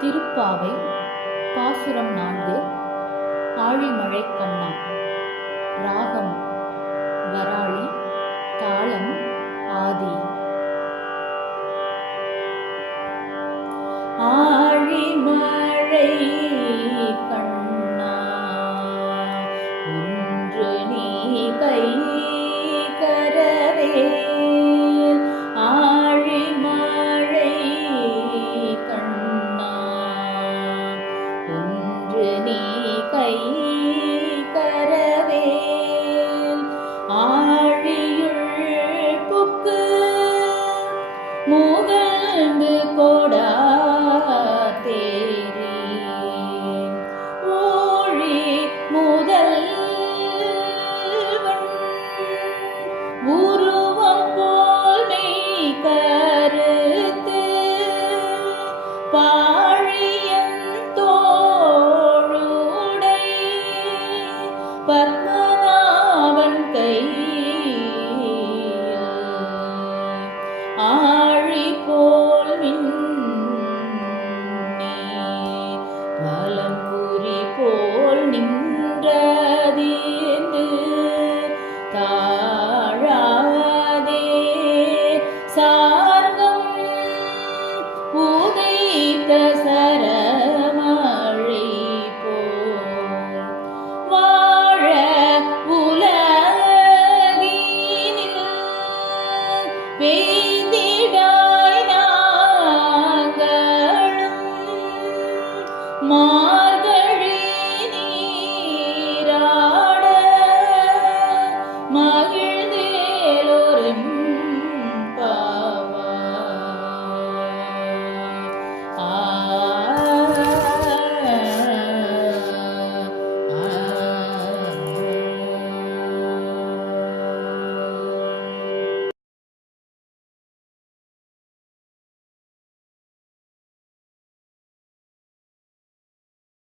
திருப்பாவை பாசுரம் நான்கு ஆழிமழை கண்ணா ராகம் கை கரவே ஆழியுள் புக்கு மூகழ்ந்து கொடா தேரி. ஊழி முதல் உருவம் போல் மெய் கருத்து பா நின்ற